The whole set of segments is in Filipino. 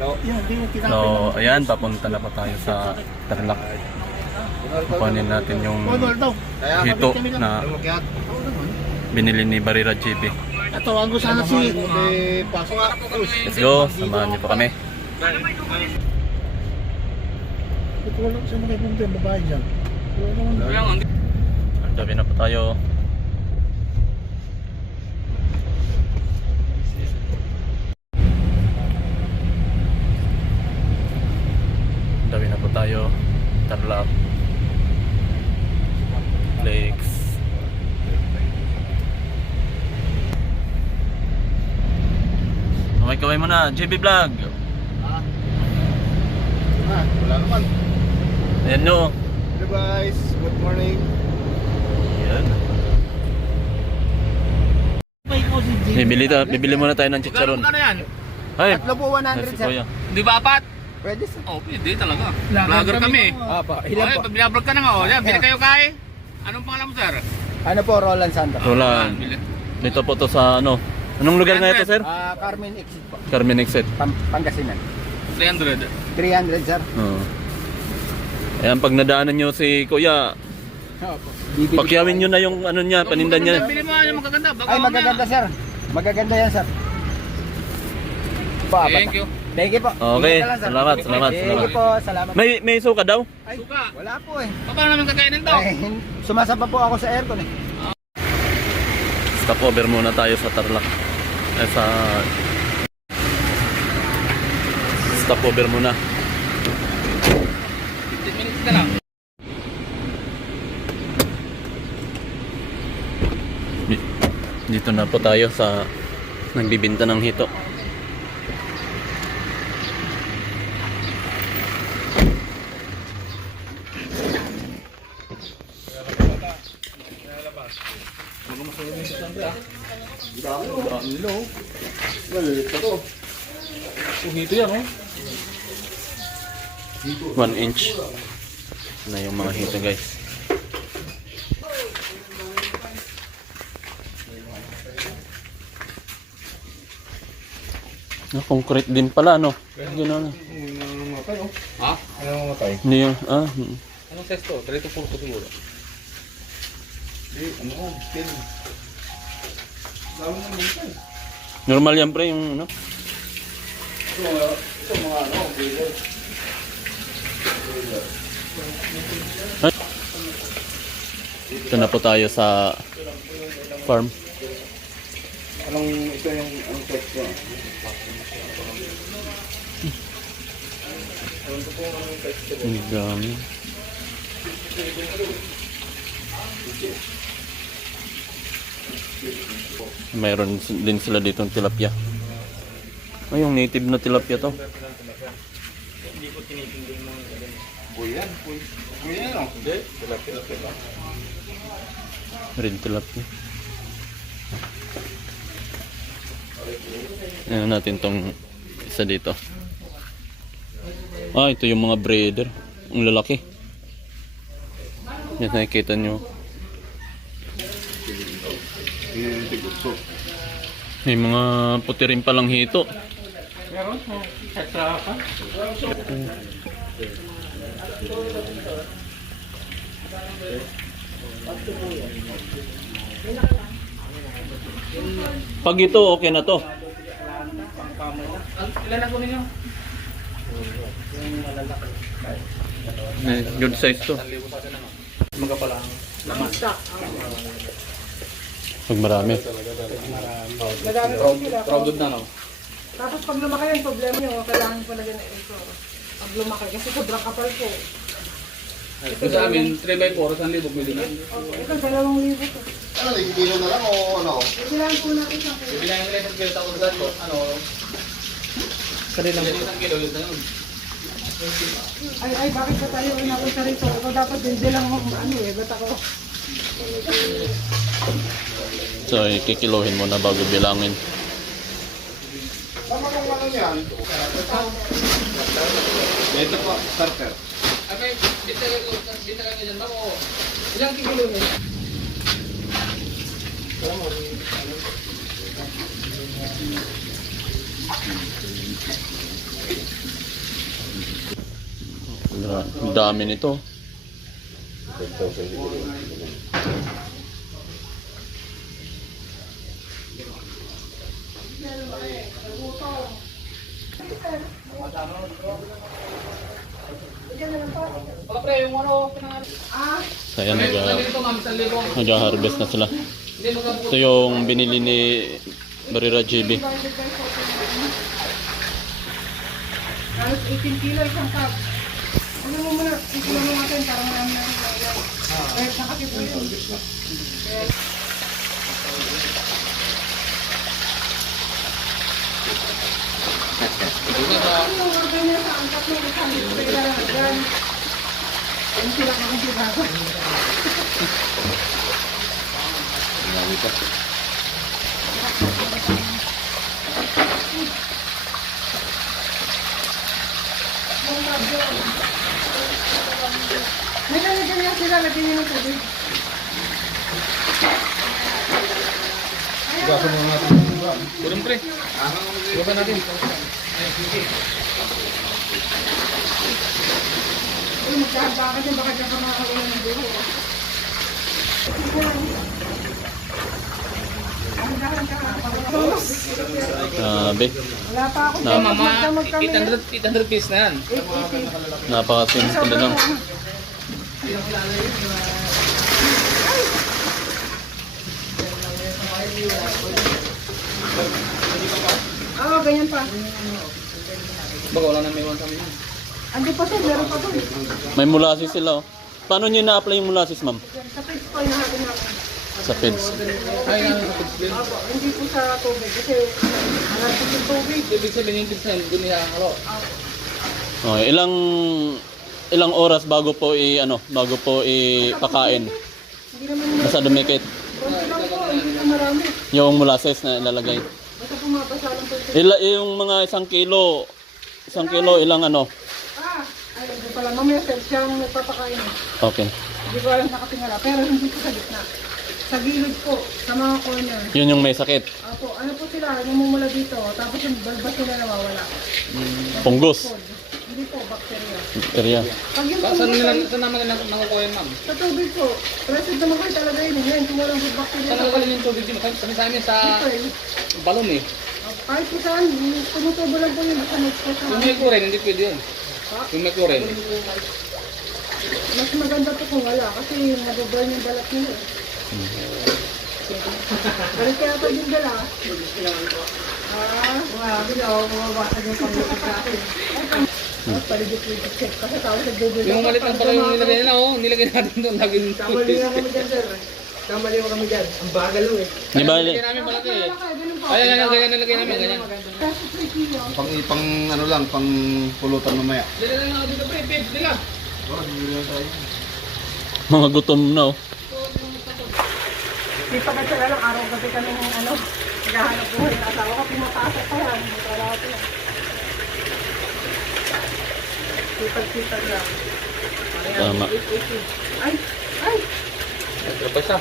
So, ayan, papunta na pa tayo sa Tarlac. Kukunin natin yung hito na binili ni Barira GP. Tawagan ko sana si Let's go, samahan niyo pa kami. ito lang sa mga punta yung babae dyan. Gabi na po tayo. Gabi na po tayo. Tarlac Lakes. Okay, kaway mo na, JB Vlog. Wala naman. Ayan nyo. Hello guys, good morning. Ayan. Bibili muna tayo ng chicharon. Ano yan? Ay, Tatlo po 100 si sir. Kuya. Di ba apat? Pwede sir. Oh, pwede talaga. Vlogger kami. Ilan po? Okay, binablog ka na nga. Oh, yan, bili kayo kay. Anong pangalan mo, sir? Ano po, Roland Santa? Roland. Bili. Dito po to sa ano? Anong lugar nga ito, sir? Carmen Exit po. Carmen Exit. Pangasinan. 300. 300 sir. Oo. Ayan, pag nadaanan nyo si Kuya, Opo. pakyawin nyo na yung ano niya, paninda niya. Bili mo yung magaganda. Baka Ay, mamaya. magaganda sir. Magaganda yan sir. Pa, Thank you. Thank you po. Okay, Ingat ka lang, sir. salamat. Thank you po, salamat. May suka daw? Ay, Suka. wala po eh. Paano namin kakainin to? Ay, sumasaba po ako sa aircon eh. Stopover muna tayo sa Tarlac. Sa stopover muna. 15 minutes ka lang. Dito na po tayo sa nagbibinta ng hito. Hito yan, oh. 1 inch na yung mga hito, guys. Concrete din pala, no? Gano'n. Ha? Hindi yung, Anong size to? 3 to 4 ko siguro. normal yan, pre, yung, ano? Ay. Ito na po tayo sa farm. Ito yung text ko? Ang dami. Mayroon din sila dito ng tilapia. Ay, yung native na tilapia to. Buyan, no? Hindi, Red tilapia. Ayan natin tong isa dito. Ah, ito yung mga breeder. Ang lalaki. Yan, nakikita nyo. May mga puti rin palang hito. Meron? Extra pa? Pag ito, okay na to. Ilan na ko ninyo? Good size to. Mga pala. Pag marami. Crowded na, no? Tapos pag lumaki yung problema nyo, kailangan ko lagyan ng ito. Pag lumaki, kasi sobrang kapal po. Ito sa amin, 3x4, 1,000 bili na. Ito, 2,000 to. Ano, nagkikilo na lang o ano? Kailangan po natin sa Bibilangin ko lang isang kilo tapos dito. Ano? Kanilang isang kilo yun na yun. Ay, bakit ba tayo napunta rito? Ito dapat din bilang mo ano eh, ba't ako? So, ikikiluhin mo na bago bilangin. Tama kung ano yan? Ito po, starter. Okay, dito lang dyan ba? Oo. Ilang kilo yun? Ang dami nito. Baka pre, yung ano, pinangalan. Kaya Nandito ma'am, 1,000. nag-harvest na sila. Hindi magkabuti. Ito yung binili ni Barira JB. Halos 18 kilo isang cup. Ano mo muna, ikulang mo natin para marami natin lagyan. Kahit nakakip mo yun. Ano yung order niya sa angkat mo? Isang pera lang dyan. Ano sila kang sigado? May lalagyan niya sila, lagyan niya ng tubig. Kurang pre. Iba natin. Uy, magkahaba ka dyan, baka dyan ka makakawin ng buho. Grabe. Wala pa ako. Na- Mama, Magdamag kami. 800 piece na yan. 880. Napaka-simple lang. Oo, ganyan pa. Baka wala na may 1 sa amin. Andi pa to, meron pa to. May molasses sila oh. Paano nyo na-apply yung molasses, ma'am? Sa page po yung natin natin. Sa PEDS. Ay, ano sa pigs din. Opo, hindi po sa tubig kasi alam yung tubig. Ibig sabihin yung pigs na yun, doon niya halo. Okay, ilang oras bago po bago po ipakain? Hindi naman Basta dumikit. konti lang po, hindi na marami. Yung molasses na ilalagay. Basta pumapasa lang po. Yung mga 1 kilo, ilang Ay, hindi pala. Mamaya siya ang nagpapakain. Okay. Hindi ko alam nakatingala, pero hindi po sa gitna. Sa gilid po, sa mga corner. Yun yung may sakit. Apo, ano po sila, namumula dito, tapos yung balbas nila nawawala. Punggos. Food. Hindi po, bakterya. Bacteria. Pag yung Saan tumulos naman nakukuha yun, ma'am? sa tubig po, present naman kayo talaga yun. Ngayon, kung walang food bacteria Saan sa nakukuha yung tubig dito? Kami sa amin sa dito eh. balon eh. Kahit po saan, tumutubo lang po yun. Basta mag-spot sa Yung may chlorine, hindi pwede yun. Yung may chlorine. Mas maganda po kung wala, kasi nabuburn yung balat nila eh. Balik kaya ito yung dala. Grabe na, mababasag yung panglutin sa akin. Paligid-ligid check. Kasi tawag sa Google. Yung malit lang pala yung nilagay nila, oh. Nilagay natin doon, lagi yung Kamali na kami dyan, sir. Kamali mo kami dyan. Ang bagal mo eh. Di ba? Nilagay namin pala ito eh. Ganun po. Ayan, ganyan nilagay namin, ganyan. Kasi 3 kilo. Pang ano lang, pang pulutan mamaya. Dila lang ako dito, pre, Pip, dila. Mga gutom na oh. Di pa kasi lang araw-gabi kami ng ano. Naghahanap buhay ng asawa ko. Pumapasok pa yan. Wala ko yan. Sipag-sipag lang. Tama. Ay! Ay! Extra pa siya.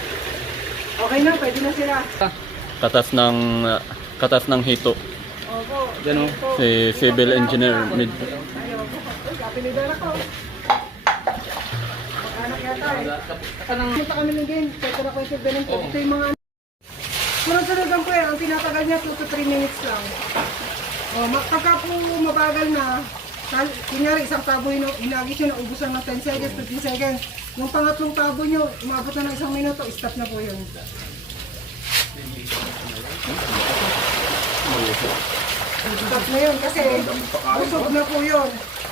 Okay na, pwede na sila. Katas ng hito. Opo. Diyan, oh. Opo. Si civil engineer mid. Ayaw ko. Uy, kapilidara ko. Mag-anak yata eh. Punta kami ng game. Pwede na ko yung sibelin ko. Ito yung mga sunod-sunodan po yan. Ang tinatagal niya 2 to 3 minutes lang. Pagka po mabagal na, kunyari isang tabo hinagis nyo, naubos lang ng 10 seconds, 15 seconds. Yung pangatlong tabo nyo, umabot na ng 1 minuto, stop na po yun. Stop na yun kasi busog na po yun.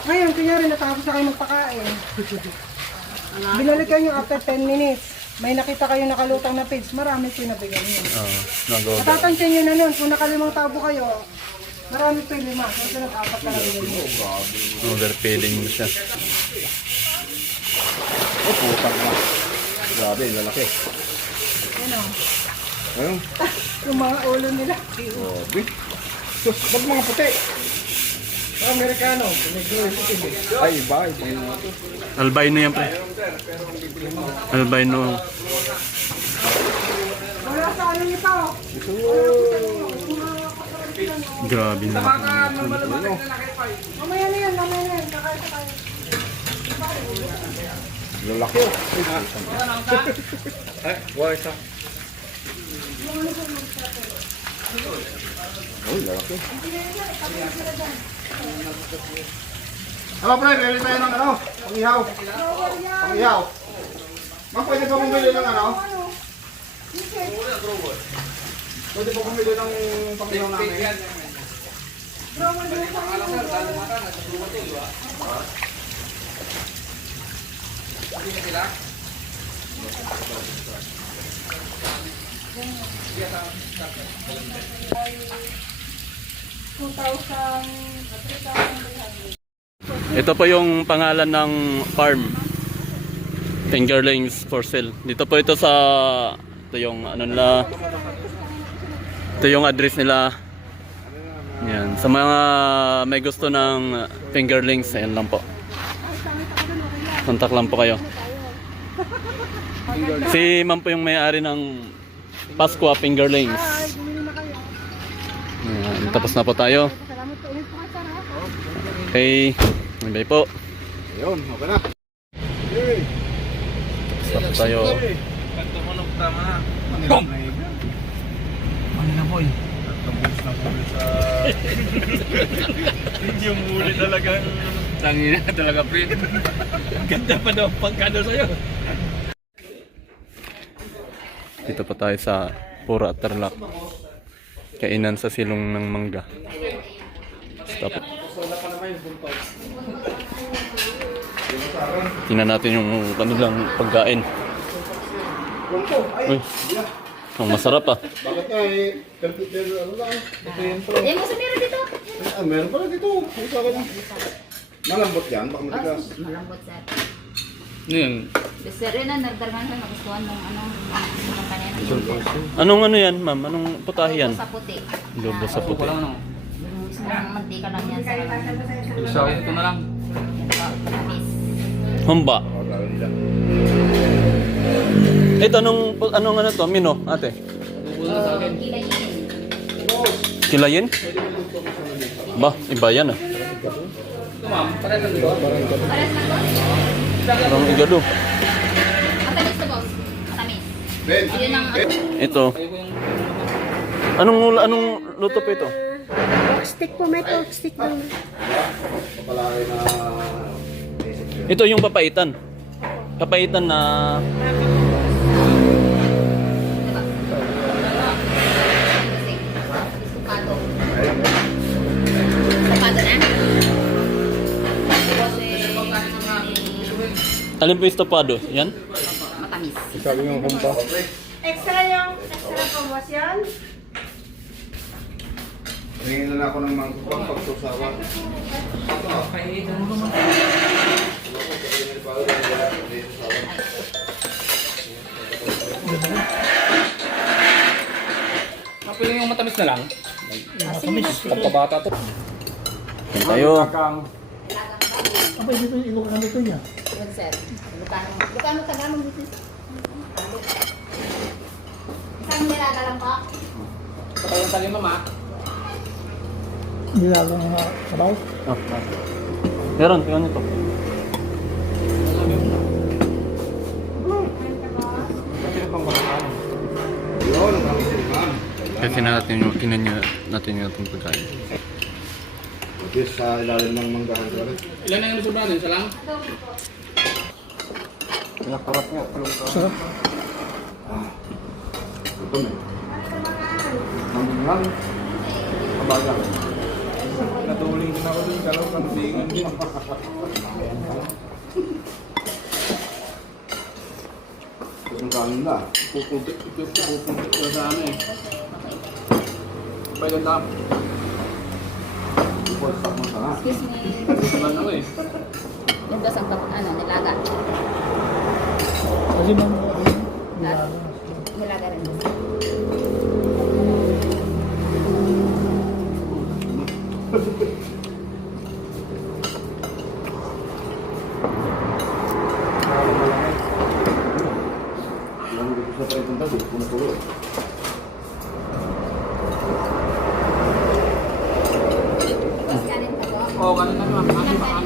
Ngayon, kunyari natapos na kayo magpakain. Binalikan nyo after 10 minutes. May nakita kayo nakalutang na page, marami pinabigyan nyo. Nag-order. Matatansya nyo na nun, kung nakalimang tabo kayo, marami po yung 5. Kasi nag-apat ka lang yun. Overfeeding mo siya. Oh, putang na. Grabe, lalaki. Yan o. Ayun. Yung mga ulo nila. Grabe. Sus, ba't mga puti? Amerikano. Ay, iba. Albino yan pre. Albino. Wala sa ano nito. Grabe na. Mamaya na yan, kakain sa kayo. Lalaki oh. Ay, wala isa. Uy, lalaki. Ano pre, meron tayo ng ano? Pangihaw. Pangihaw. Ma'am, pwede ba bumili ng ano? Pwede ba bumili ng pangihaw namin? Ito po yung pangalan ng farm. Fingerlings for sale. Dito po ito sa ito yung ano nila. Ito yung address nila. Yan. Sa mga may gusto ng fingerlings, ayan lang po. Kontak lang po kayo. Si ma'am po yung may-ari ng Pasqua Fingerlings. Ayan. Tapos na po tayo. Okay. Bye po. Ayun, okay na. Tapos tayo. Kanto mo nung tama na. Manila boy. Yung muli talagang tangina talaga, pre. Ganda pa daw pagkado sa'yo. Dito pa tayo sa Pura Tarlac. Kainan sa silong ng mangga. Stop. Tingnan natin yung kanilang pagkain. Uy, ang masarap ah. Bakit nga eh? Pero ano lang? Ito yun pro. Eh, mas meron dito. Ah, meron pala dito. Ito ka na. Malambot yan, baka matigas. Malambot sir. Ngayon, Sir, yun na, nagdarman sa nagustuhan ng ng kanina. Anong ano yan, ma'am? Anong putahe yan? Sa puti. Lobo sa puti. Yung mantika lang yan sir. isa ito na lang. Tamis. Humba. Ito, anong ano to? Mino, ate? Kilayin. Kilayin? Ba, iba yan ah. Ito ma'am, pares lang dito. Pares na to? Parang igado. Matamis to boss. Matamis. Ben, Yun ang Ito. Anong luto po ito? Stick po, may pork stick lang. papalaki na... Ito yung papaitan. Papaitan na Estupado. Estupado na? alin po yung estopado? Yan? Matamis. Sabi nga kumpa. Extra po, boss yan. Hingin na ako ng mangkukang pagsusawa. Pwede yung matamis na lang. Pagpabata to. Yan tayo. Yun sir. Lukano Tagalog dito. Isang nilaga lang po. Kapag yung talim mama. Ah, meron, tingnan nyo to. Yun, ang kami ma'am. Kasi tingnan nyo natin yung itong pagkain. This sa ilalim ng manggahan ko rin. Ilan na yung nasubo natin? Isa lang? Pinakarap nga. Sarap. Ito na. Manggahan. Kabagang. Natuling din ako dun. Kalaw kanubingan din. Ang kanin na. Pupuntik ko sa ano eh. Pwede tap. Ipolsak mo sana. Excuse me. Saban ako eh. Yung dos ang nilaga. Nilaga rin. Yung dito sa pwedeng tabi, puno-pulo. Mas kanin pa po. Oo, kanin na naman. Kanin pa.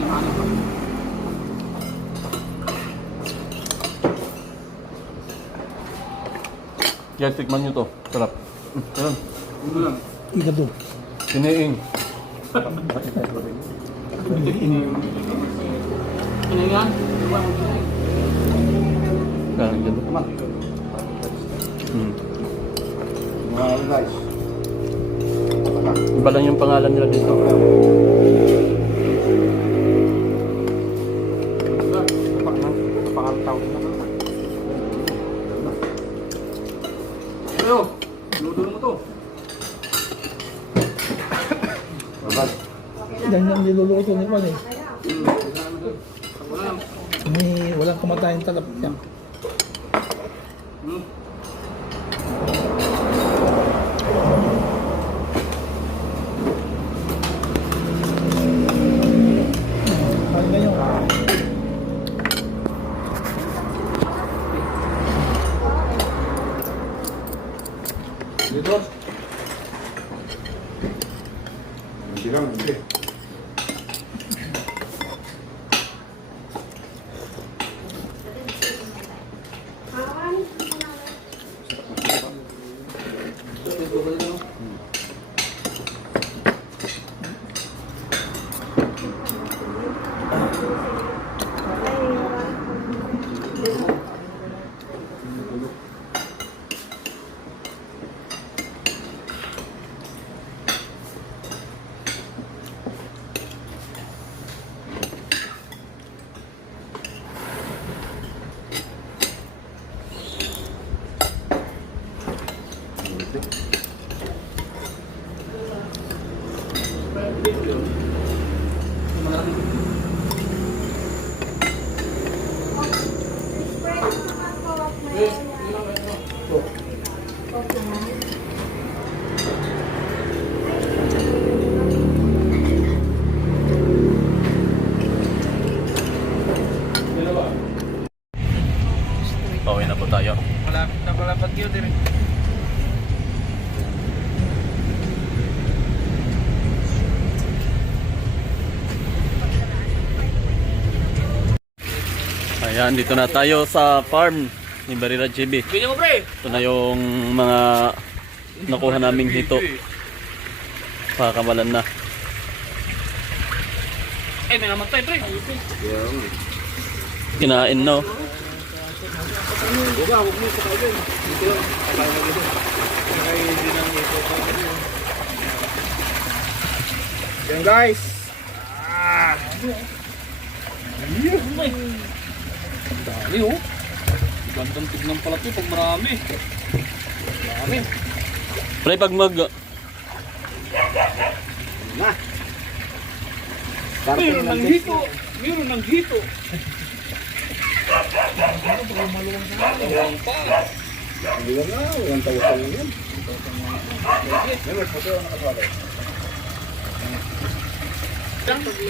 Guys, tikman nyo to. Sarap. Ayun. Igado. Kiniing. Ano yan? Kaya dyan. Naman. Hmm. Mga guys. Iba lang yung pangalan nila dito. Ayo, luto mo to. Yan yung niluluto ni Juan eh. May walang kumatayin talap niya. Ano ba yun? Dito. Hindi lang, hindi. Pauwi na po tayo. Malapit na pala pag-yun din. Ayan, dito na tayo sa farm ni Barira JB. Bili mo pre! Ito na yung mga nakuha naming hito. Pakakawalan na. Eh, may namatay pre! Kinain no. Yan guys. Dami oh! Gandang tignan pala ito pag marami. Marami. Pre, pag mag... Mayroon ng hito! Mayroon ng hito! Maluwang pa! Hindi lang na, 1,000 lang yan.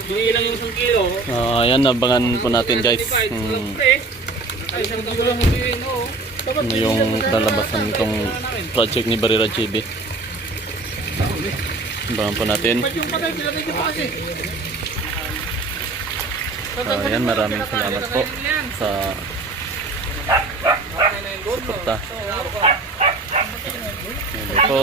Hindi lang yung 1 kilo. ayan, abangan po natin guys. Ay, 1 kilo lang huliin oh. Ano yung lalabasan nitong project ni Barira JB. Abangan po natin. Ba't yung patay, bilagay ko pa kasi. Ayan, maraming salamat po sa suporta. Ayan po.